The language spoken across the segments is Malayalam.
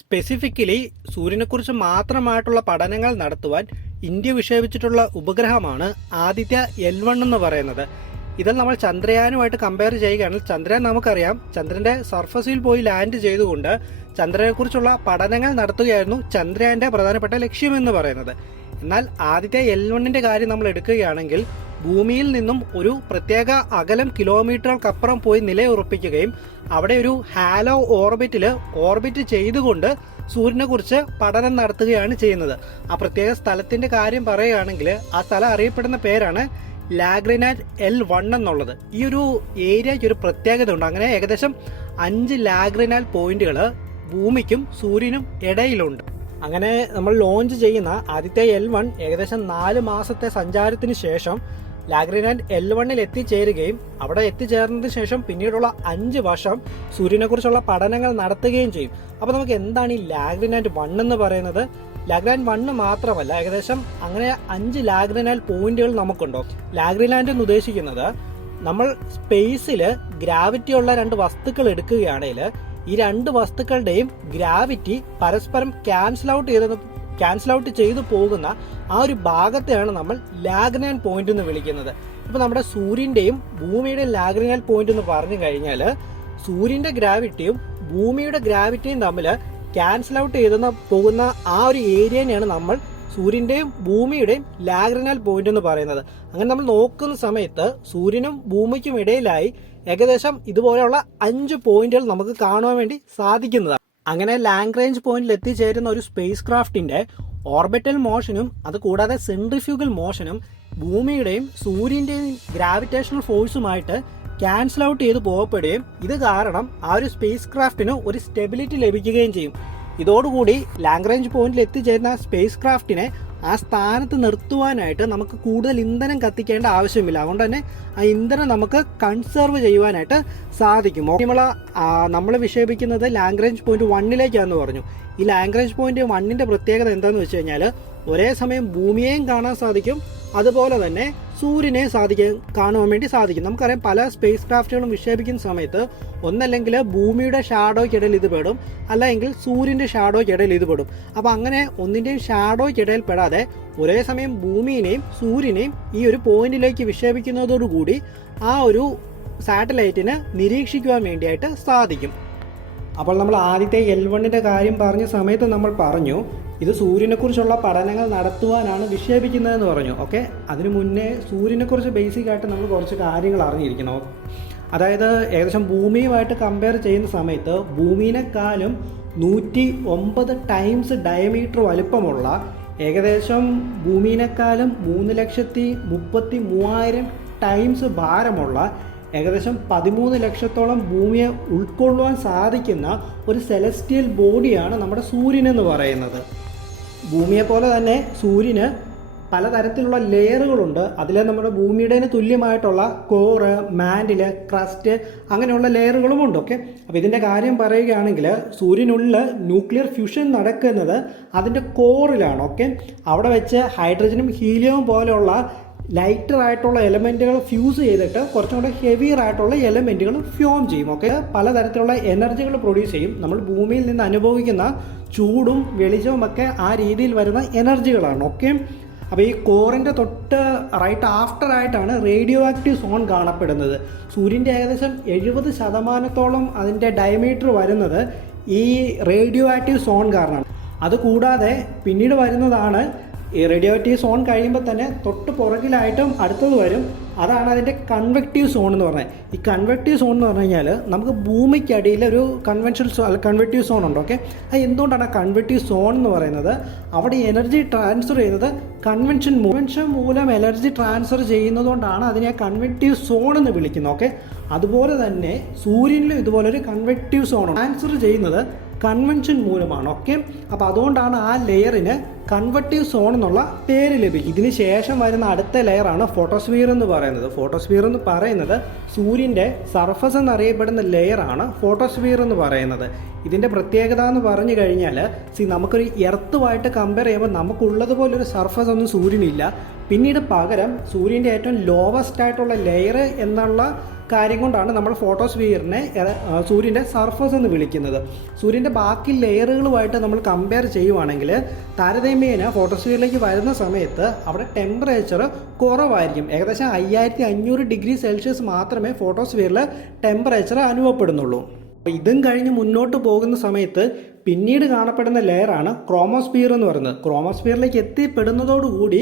സ്പെസിഫിക്കലി സൂര്യനെക്കുറിച്ച് മാത്രമായിട്ടുള്ള പഠനങ്ങൾ നടത്തുവാൻ ഇന്ത്യ വിക്ഷേപിച്ചിട്ടുള്ള ഉപഗ്രഹമാണ് ആദിത്യ L1 എന്ന് പറയുന്നത്. ഇതിൽ നമ്മൾ ചന്ദ്രയാനുമായിട്ട് കമ്പയർ ചെയ്യുകയാണെങ്കിൽ ചന്ദ്രയാൻ നമുക്കറിയാം ചന്ദ്രന്റെ സർഫസിൽ പോയി ലാൻഡ് ചെയ്തുകൊണ്ട് ചന്ദ്രനെക്കുറിച്ചുള്ള പഠനങ്ങൾ നടത്തുകയായിരുന്നു ചന്ദ്രയാന്റെ പ്രധാനപ്പെട്ട ലക്ഷ്യമെന്ന് പറയുന്നത്. എന്നാൽ ആദിത്യ L1ന്റെ കാര്യം നമ്മൾ എടുക്കുകയാണെങ്കിൽ ഭൂമിയിൽ നിന്നും ഒരു പ്രത്യേക അകലം കിലോമീറ്ററുകൾക്കപ്പുറം പോയി നിലയുറപ്പിക്കുകയും അവിടെ ഒരു ഹാലോ ഓർബിറ്റ് ചെയ്തുകൊണ്ട് സൂര്യനെ കുറിച്ച് പഠനം നടത്തുകയാണ് ചെയ്യുന്നത്. ആ പ്രത്യേക സ്ഥലത്തിന്റെ കാര്യം പറയുകയാണെങ്കിൽ ആ സ്ഥലം അറിയപ്പെടുന്ന പേരാണ് ലാഗ്രാൻഡ് L1 എന്നുള്ളത്. ഈ ഒരു ഏരിയയ്ക്ക് ഒരു പ്രത്യേകത ഉണ്ട്. അങ്ങനെ ഏകദേശം 5 ലാഗ്രാൻഡ് പോയിന്റുകൾ ഭൂമിക്കും സൂര്യനും ഇടയിലുണ്ട്. അങ്ങനെ നമ്മൾ ലോഞ്ച് ചെയ്യുന്ന ആദിത്യ L1 ഏകദേശം 4 മാസത്തെ സഞ്ചാരത്തിന് ശേഷം ലാഗ്രാൻഡ് L1 എത്തിച്ചേരുകയും അവിടെ എത്തിച്ചേർന്നതിന് ശേഷം പിന്നീടുള്ള 5 വർഷം സൂര്യനെ കുറിച്ചുള്ള പഠനങ്ങൾ നടത്തുകയും ചെയ്യും. അപ്പോൾ നമുക്ക് എന്താണ് ഈ ലാഗ്രാൻഡ് 1 എന്ന് പറയുന്നത്? ലാഗ്രാൻഡ് 1 മാത്രമല്ല, ഏകദേശം അങ്ങനെ 5 ലാഗ്രാൻഡ് പോയിന്റുകൾ നമുക്കുണ്ടോ. ലാഗ്രാൻഡ് എന്ന് ഉദ്ദേശിക്കുന്നത് നമ്മൾ സ്പേസിൽ ഗ്രാവിറ്റി ഉള്ള 2 വസ്തുക്കൾ എടുക്കുകയാണെങ്കിൽ ഈ 2 വസ്തുക്കളുടെയും ഗ്രാവിറ്റി പരസ്പരം ക്യാൻസൽ ഔട്ട് ചെയ്തു പോകുന്ന ആ ഒരു ഭാഗത്തെയാണ് നമ്മൾ ലാഗ്രാൻഡ് പോയിന്റ് എന്ന് വിളിക്കുന്നത്. ഇപ്പൊ നമ്മുടെ സൂര്യന്റെയും ഭൂമിയുടെയും ലാഗ്രാൻഡ് പോയിന്റ് എന്ന് പറഞ്ഞു കഴിഞ്ഞാൽ സൂര്യന്റെ ഗ്രാവിറ്റിയും ഭൂമിയുടെ ഗ്രാവിറ്റിയും തമ്മിൽ ക്യാൻസൽ ഔട്ട് ചെയ്തെന്ന് പോകുന്ന ആ ഒരു ഏരിയനെയാണ് നമ്മൾ സൂര്യന്റെയും ഭൂമിയുടെയും ലാഗ്രാൻഡ് പോയിന്റ് എന്ന് പറയുന്നത്. അങ്ങനെ നമ്മൾ നോക്കുന്ന സമയത്ത് സൂര്യനും ഭൂമിക്കും ഇടയിലായി ഏകദേശം ഇതുപോലെയുള്ള 5 പോയിന്റുകൾ നമുക്ക് കാണുവാൻ വേണ്ടി സാധിക്കുന്നതാണ്. അങ്ങനെ ലാഗ്രാൻഡ് പോയിന്റിൽ എത്തിച്ചേരുന്ന ഒരു സ്പേസ് ക്രാഫ്റ്റിന്റെ ഓർബിറ്റൽ മോഷനും അതുകൂടാതെ സെൻട്രിഫ്യൂഗൽ മോഷനും ഭൂമിയുടെയും സൂര്യന്റെയും ഗ്രാവിറ്റേഷണൽ ഫോഴ്സുമായിട്ട് ക്യാൻസൽ ഔട്ട് ചെയ്ത് പോകപ്പെടുകയും ഇത് കാരണം ആ ഒരു സ്പേസ് ക്രാഫ്റ്റിന് ഒരു സ്റ്റെബിലിറ്റി ലഭിക്കുകയും ചെയ്യും. ഇതോടുകൂടി ലാഗ്രാൻഡ് പോയിന്റിൽ എത്തിച്ചേരുന്ന സ്പേസ് ക്രാഫ്റ്റിനെ ആ സ്ഥാനത്ത് നിർത്തുവാനായിട്ട് നമുക്ക് കൂടുതൽ ഇന്ധനം കത്തിക്കേണ്ട ആവശ്യമില്ല. അതുകൊണ്ട് തന്നെ ആ ഇന്ധനം നമുക്ക് കൺസർവ് ചെയ്യുവാനായിട്ട് സാധിക്കും. നമ്മൾ വിക്ഷേപിക്കുന്നത് ലാഗ്രാൻഡ് പോയിന്റ് 1 പറഞ്ഞു. ഈ ലാഗ്രാൻഡ് പോയിന്റ് 1ന്റെ പ്രത്യേകത എന്താണെന്ന് വെച്ച് കഴിഞ്ഞാൽ ഒരേ സമയം ഭൂമിയെയും കാണാൻ സാധിക്കും, അതുപോലെ തന്നെ സൂര്യനെ കാണുവാൻ വേണ്ടി സാധിക്കും. നമുക്കറിയാം പല സ്പേസ് ക്രാഫ്റ്റുകളും വിക്ഷേപിക്കുന്ന സമയത്ത് ഒന്നല്ലെങ്കിൽ ഭൂമിയുടെ ഷാഡോയ്ക്കിടയിൽ ഇത് പെടും, അല്ലെങ്കിൽ സൂര്യന്റെ ഷാഡോയ്ക്കിടയിൽ ഇത് പെടും. അപ്പോൾ അങ്ങനെ ഒന്നിന്റെയും ഷാഡോയ്ക്കിടയിൽ പെടാതെ ഒരേ സമയം ഭൂമിയെയും സൂര്യനെയും ഈ ഒരു പോയിന്റിലേക്ക് വിക്ഷേപിക്കുന്നതോടുകൂടി ആ ഒരു സാറ്റലൈറ്റിന് നിരീക്ഷിക്കുവാൻ വേണ്ടിയായിട്ട് സാധിക്കും. അപ്പോൾ നമ്മൾ ആദ്യത്തെ L1ന്റെ കാര്യം പറഞ്ഞ സമയത്ത് നമ്മൾ പറഞ്ഞു ഇത് സൂര്യനെക്കുറിച്ചുള്ള പഠനങ്ങൾ നടത്തുവാനാണ് വിക്ഷേപിക്കുന്നതെന്ന് പറഞ്ഞു. ഓക്കെ, അതിനു മുന്നേ സൂര്യനെക്കുറിച്ച് ബേസിക്കായിട്ട് നമ്മൾ കുറച്ച് കാര്യങ്ങൾ അറിഞ്ഞിരിക്കണം. അതായത് ഏകദേശം ഭൂമിയുമായിട്ട് കമ്പയർ ചെയ്യുന്ന സമയത്ത് ഭൂമിയെക്കാളും 109 ടൈംസ് ഡയമീറ്റർ വലുപ്പമുള്ള ഏകദേശം ഭൂമിയെക്കാളും 3,33,000 ടൈംസ് ഭാരമുള്ള ഏകദേശം 13 ലക്ഷത്തോളം ഭൂമിയെ ഉൾക്കൊള്ളുവാൻ സാധിക്കുന്ന ഒരു സെലസ്റ്റിയൽ ബോഡിയാണ് നമ്മുടെ സൂര്യൻ എന്ന് പറയുന്നത്. ഭൂമിയെ പോലെ തന്നെ സൂര്യന് പലതരത്തിലുള്ള ലെയറുകളുണ്ട്. അതിൽ നമ്മുടെ ഭൂമിയുടെ തുല്യമായിട്ടുള്ള കോറ്, മാൻഡില്, ക്രസ്റ്റ് അങ്ങനെയുള്ള ലെയറുകളും ഉണ്ട്. ഓക്കെ, അപ്പോൾ ഇതിൻ്റെ കാര്യം പറയുകയാണെങ്കിൽ സൂര്യനുള്ളിൽ ന്യൂക്ലിയർ ഫ്യൂഷൻ നടക്കുന്നത് അതിൻ്റെ കോറിലാണ്. ഓക്കെ, അവിടെ വെച്ച് ഹൈഡ്രജനും ഹീലിയവും പോലെയുള്ള ലൈറ്റർ ആയിട്ടുള്ള എലമെൻറ്റുകൾ ഫ്യൂസ് ചെയ്തിട്ട് കുറച്ചും കൂടെ ഹെവിയർ ആയിട്ടുള്ള എലമെൻറ്റുകൾ ഫോം ചെയ്യും. ഓക്കെ, പലതരത്തിലുള്ള എനർജികൾ പ്രൊഡ്യൂസ് ചെയ്യും. നമ്മൾ ഭൂമിയിൽ നിന്ന് അനുഭവിക്കുന്ന ചൂടും വെളിച്ചവും ഒക്കെ ആ രീതിയിൽ വരുന്ന എനർജികളാണ്. ഓക്കെ, അപ്പോൾ ഈ കോറിൻ്റെ തൊട്ട് റൈറ്റ് ആഫ്റ്റർ ആയിട്ടാണ് റേഡിയോ ആക്റ്റീവ് സോൺ കാണപ്പെടുന്നത്. സൂര്യൻ്റെ ഏകദേശം 70% അതിൻ്റെ ഡയമീറ്റർ വരുന്നത് ഈ റേഡിയോ ആക്റ്റീവ് സോൺ കാരണമാണ്. അതുകൂടാതെ പിന്നീട് വരുന്നതാണ് ഈ റേഡിയോ ആക്റ്റീവ് സോൺ കഴിയുമ്പോൾ തന്നെ തൊട്ട് പുറകിലായിട്ടും അടുത്തത് വരും. അതാണ് അതിൻ്റെ കൺവെക്റ്റീവ് സോൺ എന്ന് പറഞ്ഞത്. ഈ കൺവെക്റ്റീവ് സോൺ എന്ന് പറഞ്ഞു കഴിഞ്ഞാൽ നമുക്ക് ഭൂമിക്കടിയിൽ ഒരു കൺവെക്റ്റീവ് സോൺ ഉണ്ട്. ഓക്കെ, അത് എന്തുകൊണ്ടാണ് കൺവെക്റ്റീവ് സോൺ എന്ന് പറയുന്നത്? അവിടെ എനർജി ട്രാൻസ്ഫർ ചെയ്യുന്നത് കൺവെൻഷൻ മൂലം എനർജി ട്രാൻസ്ഫർ ചെയ്യുന്നതുകൊണ്ടാണ് അതിനെ കൺവെക്റ്റീവ് സോൺ എന്ന് വിളിക്കുന്നത്. ഓക്കെ, അതുപോലെ തന്നെ സൂര്യനിലും ഇതുപോലൊരു കൺവെക്റ്റീവ് സോൺ ട്രാൻസ്ഫർ ചെയ്യുന്നത് കൺവെൻഷൻ മൂലമാണ്. ഓക്കെ, അപ്പോൾ അതുകൊണ്ടാണ് ആ ലെയറിന് കൺവെക്റ്റീവ് സോൺ എന്നുള്ള പേര് ലഭിക്കും. ഇതിന് ശേഷം വരുന്ന അടുത്ത ലെയറാണ് ഫോട്ടോസ്ഫിയർ എന്ന് പറയുന്നത്. ഫോട്ടോസ്ഫിയർ എന്ന് പറയുന്നത് സൂര്യൻ്റെ സർഫസ് എന്നറിയപ്പെടുന്ന ലെയറാണ് ഫോട്ടോസ്ഫിയർ എന്ന് പറയുന്നത്. ഇതിൻ്റെ പ്രത്യേകത എന്ന് പറഞ്ഞു കഴിഞ്ഞാൽ നമുക്കൊരു എർത്തുമായിട്ട് കമ്പയർ ചെയ്യുമ്പോൾ നമുക്കുള്ളതുപോലൊരു സർഫസ് ഒന്നും സൂര്യനില്ല. പിന്നീട് പകരം സൂര്യൻ്റെ ഏറ്റവും ലോവസ്റ്റ് ആയിട്ടുള്ള ലെയർ എന്നുള്ള കാര്യം കൊണ്ടാണ് നമ്മൾ ഫോട്ടോസ്ഫിയറിനെ സൂര്യൻ്റെ സർഫസ് എന്ന് വിളിക്കുന്നത്. സൂര്യൻ്റെ ബാക്കി ലെയറുകളുമായിട്ട് നമ്മൾ കമ്പയർ ചെയ്യുവാണെങ്കിൽ താരതമ്യേന ഫോട്ടോസ്ഫിയറിലേക്ക് വരുന്ന സമയത്ത് അവിടെ ടെമ്പറേച്ചർ കുറവായിരിക്കും. ഏകദേശം 5500 ഡിഗ്രി സെൽഷ്യസ് മാത്രമേ ഫോട്ടോസ്ഫിയറിൽ ടെമ്പറേച്ചർ അനുഭവപ്പെടുന്നുള്ളൂ. ഇതും കഴിഞ്ഞ് മുന്നോട്ട് പോകുന്ന സമയത്ത് പിന്നീട് കാണപ്പെടുന്ന ലെയറാണ് ക്രോമോസ്ഫിയർ എന്ന് പറയുന്നത്. ക്രോമോസ്ഫിയറിലേക്ക് എത്തിപ്പെടുന്നതോടുകൂടി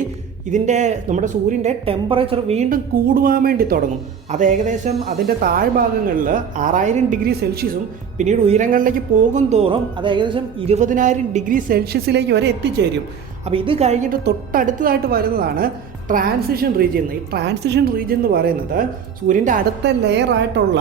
നമ്മുടെ സൂര്യൻ്റെ ടെമ്പറേച്ചർ വീണ്ടും കൂടുവാൻ വേണ്ടി തുടങ്ങും. അത് ഏകദേശം അതിൻ്റെ താഴ്ഭാഗങ്ങളിൽ 6000 ഡിഗ്രി സെൽഷ്യസും പിന്നീട് ഉയരങ്ങളിലേക്ക് പോകും തോറും അത് ഏകദേശം 20000 ഡിഗ്രി സെൽഷ്യസിലേക്ക് വരെ എത്തിച്ചേരും. അപ്പോൾ ഇത് കഴിഞ്ഞിട്ട് തൊട്ടടുത്തതായിട്ട് വരുന്നതാണ് ട്രാൻസിഷൻ റീജിയൻ. ഈ ട്രാൻസിഷൻ റീജിയൻ എന്ന് പറയുന്നത് സൂര്യൻ്റെ അടുത്ത ലെയറായിട്ടുള്ള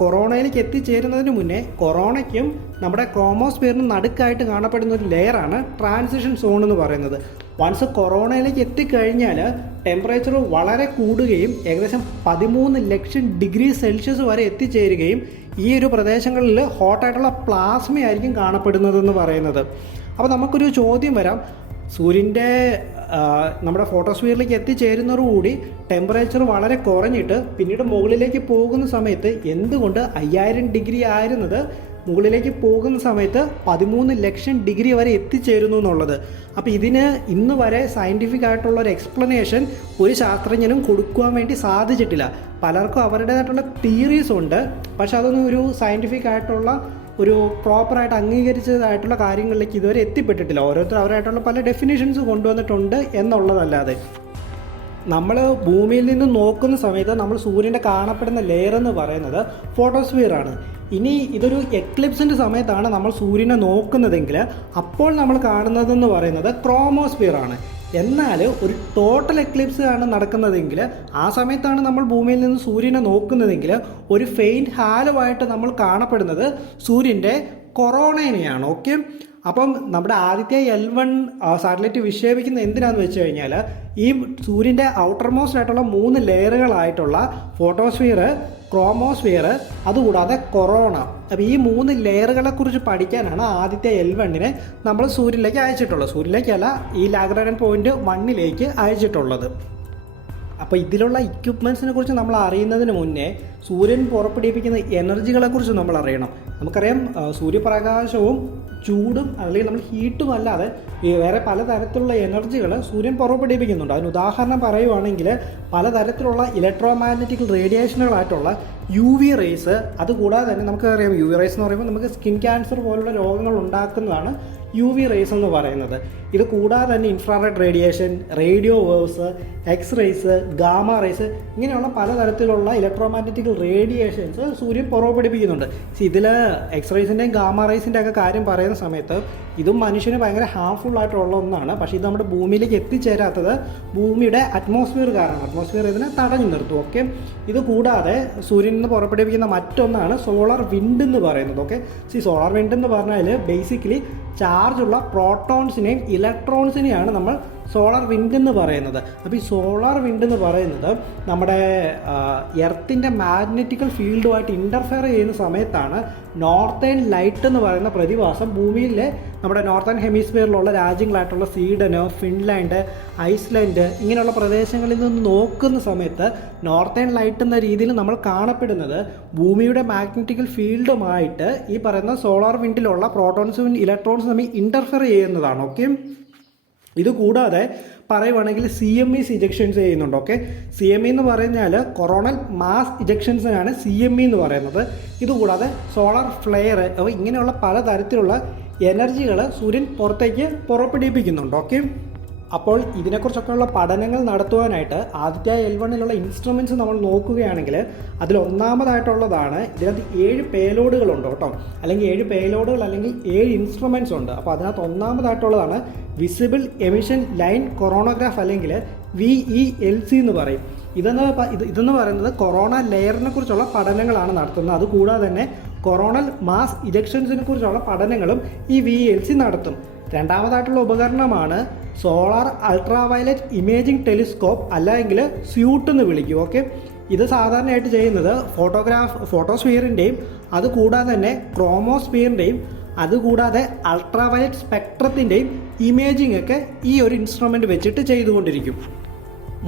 കൊറോണയിലേക്ക് എത്തിച്ചേരുന്നതിന് മുന്നേ കൊറോണയ്ക്കും നമ്മുടെ ക്രോമോസ്ഫിയറിനും നടുക്കായിട്ട് കാണപ്പെടുന്ന ഒരു ലെയറാണ് ട്രാൻസിഷൻ സോൺ എന്ന് പറയുന്നത്. വൺസ് കൊറോണയിലേക്ക് എത്തിക്കഴിഞ്ഞാൽ ടെമ്പറേച്ചർ വളരെ കൂടുകയും ഏകദേശം 13 ലക്ഷം ഡിഗ്രി സെൽഷ്യസ് വരെ എത്തിച്ചേരുകയും ഈ ഒരു പ്രദേശങ്ങളിൽ ഹോട്ടായിട്ടുള്ള പ്ലാസ്മയായിരിക്കും കാണപ്പെടുന്നതെന്ന് പറയുന്നത്. അപ്പോൾ നമുക്കൊരു ചോദ്യം വരാം, സൂര്യൻ്റെ നമ്മുടെ ഫോട്ടോസ്ഫിയറിലേക്ക് എത്തിച്ചേരുന്നതോടുകൂടി ടെമ്പറേച്ചർ വളരെ കുറഞ്ഞിട്ട് പിന്നീട് മുകളിലേക്ക് പോകുന്ന സമയത്ത് എന്തുകൊണ്ട് 5000 ഡിഗ്രി ആയിരുന്നത് മുകളിലേക്ക് പോകുന്ന സമയത്ത് 13 ലക്ഷം ഡിഗ്രി വരെ എത്തിച്ചേരുന്നു എന്നുള്ളത്? അപ്പോൾ ഇതിന് ഇന്ന് വരെ സയൻറ്റിഫിക് ആയിട്ടുള്ള ഒരു എക്സ്പ്ലനേഷൻ ഒരു ശാസ്ത്രജ്ഞനും കൊടുക്കുവാൻ വേണ്ടി സാധിച്ചിട്ടില്ല. പലർക്കും അവരുടേതായിട്ടുള്ള തിയറീസ് ഉണ്ട്, പക്ഷെ അതൊന്നും ഒരു സയൻറ്റിഫിക് ആയിട്ടുള്ള ഒരു പ്രോപ്പറായിട്ട് അംഗീകരിച്ചതായിട്ടുള്ള കാര്യങ്ങളിലേക്ക് ഇതുവരെ എത്തിപ്പെട്ടിട്ടില്ല. ഓരോരുത്തർ അവരായിട്ടുള്ള പല ഡെഫിനേഷൻസ് കൊണ്ടുവന്നിട്ടുണ്ട് എന്നുള്ളതല്ലാതെ. നമ്മൾ ഭൂമിയിൽ നിന്ന് നോക്കുന്ന സമയത്ത് നമ്മൾ സൂര്യൻ്റെ കാണപ്പെടുന്ന ലെയർ എന്ന് പറയുന്നത് ഫോട്ടോസ്ഫിയറാണ്. ഇനി ഇതൊരു എക്ലിപ്സിൻ്റെ സമയത്താണ് നമ്മൾ സൂര്യനെ നോക്കുന്നതെങ്കിൽ അപ്പോൾ നമ്മൾ കാണുന്നതെന്ന് പറയുന്നത് ക്രോമോസ്ഫിയറാണ്. എന്നാൽ ഒരു ടോട്ടൽ എക്ലിപ്സ് ആണ് നടക്കുന്നതെങ്കിൽ ആ സമയത്താണ് നമ്മൾ ഭൂമിയിൽ നിന്ന് സൂര്യനെ നോക്കുന്നതെങ്കിൽ ഒരു ഫെയിൻറ്റ് ഹാലോവായിട്ട് നമ്മൾ കാണപ്പെടുന്നത് സൂര്യൻ്റെ കൊറോണേനെയാണ്. ഓക്കെ, അപ്പം നമ്മുടെ ആദിത്യ L1 സാറ്റലൈറ്റ് വിക്ഷേപിക്കുന്നത് എന്തിനാന്ന് വെച്ച് കഴിഞ്ഞാൽ ഈ സൂര്യൻ്റെ ഔട്ടർ മോസ്റ്റ് ആയിട്ടുള്ള 3 ലെയറുകളായിട്ടുള്ള ഫോട്ടോസ്ഫിയർ, ക്രോമോസ്ഫിയർ, അതുകൂടാതെ കൊറോണ. അപ്പോൾ ഈ 3 ലെയറുകളെക്കുറിച്ച് പഠിക്കാനാണ് ആദിത്യ L1 നമ്മൾ സൂര്യനിലേക്ക് അയച്ചിട്ടുള്ളത്. സൂര്യനിലേക്കല്ല, ഈ ലാഗ്രാൻഡ് പോയിന്റ് 1 അയച്ചിട്ടുള്ളത്. അപ്പോൾ ഇതിലുള്ള ഇക്വിപ്മെൻറ്റ്സിനെ കുറിച്ച് നമ്മൾ അറിയുന്നതിന് മുന്നേ സൂര്യൻ പുറപ്പെടുവിപ്പിക്കുന്ന എനർജികളെക്കുറിച്ച് നമ്മൾ അറിയണം. നമുക്കറിയാം സൂര്യപ്രകാശവും ചൂടും അല്ലെങ്കിൽ നമ്മൾ ഹീറ്റും അല്ലാതെ വേറെ പലതരത്തിലുള്ള എനർജികൾ സൂര്യൻ പുറപ്പെടുവിപ്പിക്കുന്നുണ്ട്. അതിന് ഉദാഹരണം പറയുവാണെങ്കിൽ പലതരത്തിലുള്ള ഇലക്ട്രോ മാഗ്നറ്റിക് റേഡിയേഷനുകളായിട്ടുള്ള UV റേസ്, അതുകൂടാതെ തന്നെ നമുക്കറിയാം UV റേസ് എന്ന് പറയുമ്പോൾ നമുക്ക് സ്കിൻ ക്യാൻസർ പോലുള്ള രോഗങ്ങൾ ഉണ്ടാക്കുന്നതാണ് UV റേസ് എന്ന് പറയുന്നത്. ഇത് കൂടാതെ തന്നെ infrared radiation, radio waves, X rays, gamma rays, ഇങ്ങനെയുള്ള പലതരത്തിലുള്ള ഇലക്ട്രോ മാഗ്നറ്റിക് റേഡിയേഷൻസ് സൂര്യൻ പുറപ്പെടുവിപ്പിക്കുന്നുണ്ട്. ഇതിൽ എക്സ് റേസിൻ്റെയും ഗാമ റേസിൻ്റെ ഒക്കെ കാര്യം പറയുന്ന സമയത്ത് ഇതും മനുഷ്യന് ഭയങ്കര ഹാർംഫുൾ ആയിട്ടുള്ള ഒന്നാണ്. പക്ഷേ ഇത് നമ്മുടെ ഭൂമിയിലേക്ക് എത്തിച്ചേരാത്തത് ഭൂമിയുടെ അറ്റ്മോസ്ഫിയർ കാരണം. അറ്റ്മോസ്ഫിയർ ഇതിനെ തടഞ്ഞു നിർത്തും. ഓക്കെ, ഇത് കൂടാതെ സൂര്യനിൽ നിന്ന് പുറപ്പെടുവിക്കുന്ന മറ്റൊന്നാണ് സോളാർ വിൻഡ് എന്ന് പറയുന്നത്. ഓക്കെ, സോളാർ വിൻഡ് എന്ന് പറഞ്ഞാൽ ബേസിക്കലി ചാർജുള്ള പ്രോട്ടോൺസിനെയും ഇലക്ട്രോൺസിനെയാണ് നമ്മൾ സോളാർ വിൻഡ് എന്ന് പറയുന്നത്. അപ്പോൾ ഈ സോളാർ വിൻഡ് എന്ന് പറയുന്നത് നമ്മുടെ എർത്തിൻ്റെ മാഗ്നറ്റിക്കൽ ഫീൽഡുമായിട്ട് ഇൻ്റർഫെയർ ചെയ്യുന്ന സമയത്താണ് നോർത്തേൺ ലൈറ്റ് എന്ന് പറയുന്ന പ്രതിഭാസം ഭൂമിയിലെ നമ്മുടെ നോർത്തേൺ ഹെമിസ്ഫിയറിലുള്ള രാജ്യങ്ങളായിട്ടുള്ള സ്വീഡന്, ഫിൻലാൻഡ്, ഐസ്ലാൻഡ് ഇങ്ങനെയുള്ള പ്രദേശങ്ങളിൽ നിന്ന് നോക്കുന്ന സമയത്ത് നോർത്തേൺ ലൈറ്റ് എന്ന രീതിയിൽ നമ്മൾ കാണപ്പെടുന്നത് ഭൂമിയുടെ മാഗ്നറ്റിക്കൽ ഫീൽഡുമായിട്ട് ഈ പറയുന്ന സോളാർ വിൻഡിലുള്ള പ്രോട്ടോൺസും ഇലക്ട്രോൺസും തമ്മിൽ ഇൻ്റർഫെയർ ചെയ്യുന്നതാണ്. ഓക്കെ, ഇത് കൂടാതെ പറയുവാണെങ്കിൽ CMEs ഇജക്ഷൻസ് ചെയ്യുന്നുണ്ട്. ഓക്കെ, CME എന്ന് പറഞ്ഞാൽ കൊറോണൽ മാസ് ഇജക്ഷൻസിനാണ് CME എന്ന് പറയുന്നത്. ഇതുകൂടാതെ സോളാർ ഫ്ലെയർ, ഇങ്ങനെയുള്ള പലതരത്തിലുള്ള എനർജികൾ സൂര്യൻ പുറപ്പെടുവിപ്പിക്കുന്നുണ്ട്. ഓക്കെ, അപ്പോൾ ഇതിനെക്കുറിച്ചൊക്കെയുള്ള പഠനങ്ങൾ നടത്തുവാനായിട്ട് ആദിത്യ L1 ഇൻസ്ട്രുമെൻറ്റ്സ് നമ്മൾ നോക്കുകയാണെങ്കിൽ അതിൽ ഒന്നാമതായിട്ടുള്ളതാണ്, ഇതിനകത്ത് 7 പേലോഡുകളുണ്ട് കേട്ടോ, അല്ലെങ്കിൽ 7 പേലോഡുകൾ അല്ലെങ്കിൽ 7 ഇൻസ്ട്രുമെൻറ്റ്സ് ഉണ്ട്. അപ്പോൾ അതിനകത്ത് ഒന്നാമതായിട്ടുള്ളതാണ് വിസിബിൾ എമിഷൻ ലൈൻ കൊറോണോഗ്രാഫ് അല്ലെങ്കിൽ VELC എന്ന് പറയും. ഇതെന്ന് പറയുന്നത് കൊറോണ ലെയറിനെ കുറിച്ചുള്ള പഠനങ്ങളാണ് നടത്തുന്നത്. അതുകൂടാതെ തന്നെ കൊറോണൽ മാസ് ഇജക്ഷൻസിനെ കുറിച്ചുള്ള പഠനങ്ങളും ഈ VELC നടത്തും. രണ്ടാമതായിട്ടുള്ള ഉപകരണമാണ് സോളാർ അൾട്രാവയലറ്റ് ഇമേജിംഗ് ടെലിസ്കോപ്പ്, അല്ലെങ്കിൽ സ്യൂട്ട് എന്ന് വിളിക്കും. ഓക്കെ, ഇത് സാധാരണയായിട്ട് ചെയ്യുന്നത് ഫോട്ടോസ്ഫിയറിൻ്റെയും അതുകൂടാതെ തന്നെ ക്രോമോസ്ഫിയറിൻ്റെയും അതുകൂടാതെ അൾട്രാവയലറ്റ് സ്പെക്ട്രത്തിൻ്റെയും ഇമേജിംഗ് ഒക്കെ ഈ ഒരു ഇൻസ്ട്രുമെൻ്റ് വെച്ചിട്ട് ചെയ്തുകൊണ്ടിരിക്കും.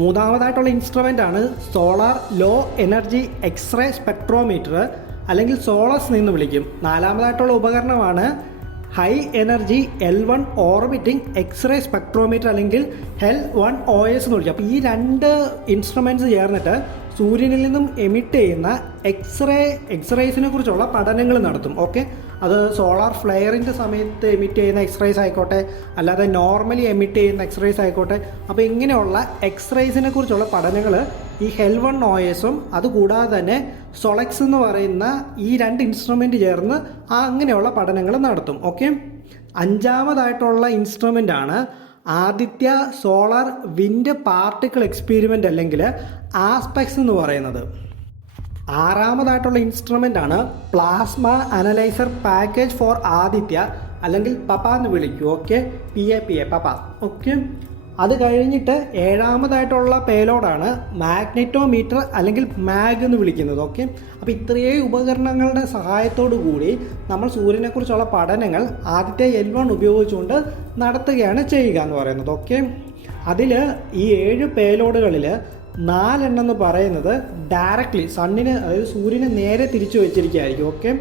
മൂന്നാമതായിട്ടുള്ള ഇൻസ്ട്രുമെൻ്റ് ആണ് solar low energy X-ray spectrometer, അല്ലെങ്കിൽ സോളസ് എന്ന് വിളിക്കും. നാലാമതായിട്ടുള്ള ഉപകരണമാണ് high energy L1 orbiting X-ray spectrometer, അല്ലെങ്കിൽ HEL-1OS എന്ന് വിളിക്കും. അപ്പോൾ ഈ രണ്ട് ഇൻസ്ട്രുമെൻറ്റ്സ് ചേർന്നിട്ട് സൂര്യനിൽ നിന്നും എമിറ്റ് ചെയ്യുന്ന എക്സ്റേസിനെ കുറിച്ചുള്ള പഠനങ്ങൾ നടത്തും. ഓക്കെ, അത് സോളാർ ഫ്ലെയറിൻ്റെ സമയത്ത് എമിറ്റ് ചെയ്യുന്ന എക്സ്റേസ് ആയിക്കോട്ടെ, അല്ലാതെ നോർമലി എമിറ്റ് ചെയ്യുന്ന എക്സ്റേസ് ആയിക്കോട്ടെ. അപ്പോൾ ഇങ്ങനെയുള്ള എക്സ്റേസിനെ കുറിച്ചുള്ള പഠനങ്ങൾ ഈ HEL-1OSഉം അതുകൂടാതെ തന്നെ സൊളക്സ് എന്ന് പറയുന്ന ഈ രണ്ട് ഇൻസ്ട്രുമെൻ്റ് ചേർന്ന് അങ്ങനെയുള്ള പഠനങ്ങൾ നടത്തും. ഓക്കെ, അഞ്ചാമതായിട്ടുള്ള ഇൻസ്ട്രുമെൻ്റ് ആണ് Aditya solar wind particle experiment, അല്ലെങ്കിൽ ആസ്പെക്സ് എന്ന് പറയുന്നത്. ആറാമതായിട്ടുള്ള ഇൻസ്ട്രുമെൻ്റ് ആണ് plasma analyser package four Aditya, അല്ലെങ്കിൽ പപ്പ എന്ന് വിളിക്കൂ. ഓക്കെ, PAPA പപ്പ. ഓക്കെ, അത് കഴിഞ്ഞിട്ട് ഏഴാമതായിട്ടുള്ള പേലോഡാണ് മാഗ്നെറ്റോമീറ്റർ, അല്ലെങ്കിൽ മാഗ് എന്ന് വിളിക്കുന്നത്. ഓക്കെ, അപ്പോൾ ഇത്രയും ഉപകരണങ്ങളുടെ സഹായത്തോടു കൂടി നമ്മൾ സൂര്യനെക്കുറിച്ചുള്ള പഠനങ്ങൾ ആദിത്യ L1 ഉപയോഗിച്ചുകൊണ്ട് നടത്തുകയാണ് ചെയ്യുക എന്ന് പറയുന്നത്. ഓക്കെ, അതിൽ ഈ 7 പേലോഡുകളിൽ 4 എന്ന് പറയുന്നത് ഡയറക്റ്റ്ലി സണ്ണിന്, അതായത് സൂര്യന് നേരെ തിരിച്ചു വെച്ചിരിക്കുകയായിരിക്കും. ഓക്കെ,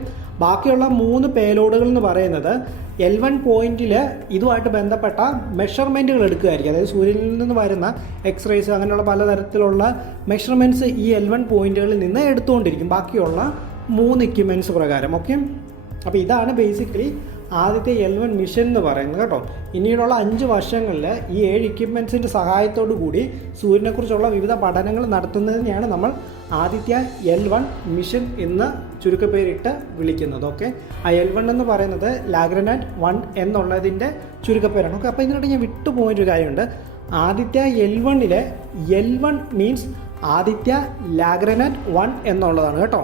ബാക്കിയുള്ള 3 പേലോഡുകൾ എന്ന് പറയുന്നത് L1 പോയിന്റിൽ ഇതുമായിട്ട് ബന്ധപ്പെട്ട മെഷർമെൻറ്റുകൾ എടുക്കുകയായിരിക്കും. അതായത് സൂര്യനിൽ നിന്ന് വരുന്ന എക്സ്റേസ്, അങ്ങനെയുള്ള പലതരത്തിലുള്ള മെഷർമെൻറ്റ്സ് ഈ L1 പോയിന്റുകളിൽ നിന്ന് എടുത്തുകൊണ്ടിരിക്കും ബാക്കിയുള്ള 3 എക്യുപ്മെൻറ്റ്സ് പ്രകാരം. ഓക്കെ, അപ്പോൾ ഇതാണ് ബേസിക്കലി ആദ്യത്തെ L1 മിഷൻ എന്ന് പറയുന്നത് കേട്ടോ. പിന്നീടുള്ള 5 വർഷങ്ങളിൽ ഈ 7 എക്യുപ്മെൻറ്റ്സിൻ്റെ സഹായത്തോടു കൂടി സൂര്യനെക്കുറിച്ചുള്ള വിവിധ പഠനങ്ങൾ നടത്തുന്നതിനെയാണ് നമ്മൾ ആദിത്യ L1 മിഷൻ എന്ന് ചുരുക്കപ്പേരിട്ട് വിളിക്കുന്നത്. ഓക്കെ, ആ L1 എന്ന് പറയുന്നത് ലാഗ്രനാറ്റ് 1 എന്നുള്ളതിൻ്റെ ചുരുക്കപ്പേരാണ്. ഓക്കെ, അപ്പോൾ ഇതിനോട് ഞാൻ വിട്ടുപോയൊരു കാര്യമുണ്ട്. Aditya L1 L1 means Aditya ലാഗ്രനാറ്റ് 1 എന്നുള്ളതാണ് കേട്ടോ.